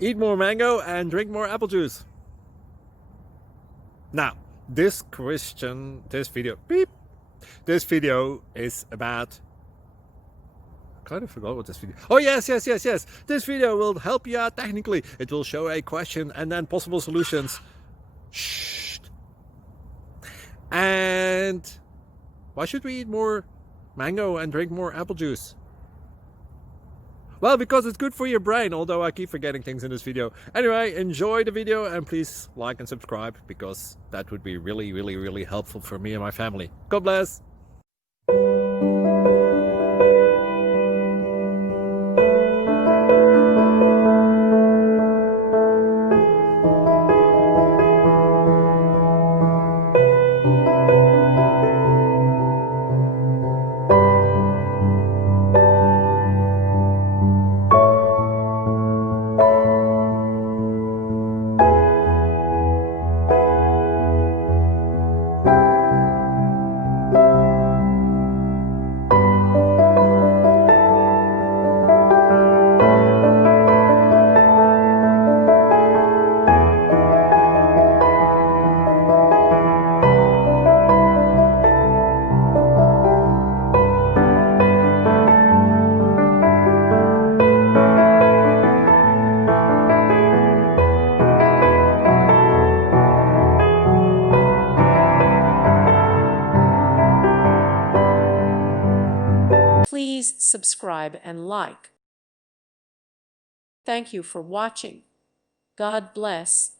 Eat more mango and drink more apple juice. Now, this video is about, I kind of forgot what this video. Oh, yes. This video will help you out technically. It will show a question and then possible solutions. Shh. And why should we eat more mango and drink more apple juice? Well, because it's good for your brain, although I keep forgetting things in this video. Anyway, enjoy the video and please like and subscribe, because that would be really helpful for me and my family. God bless! Please subscribe and like. Thank you for watching. God bless.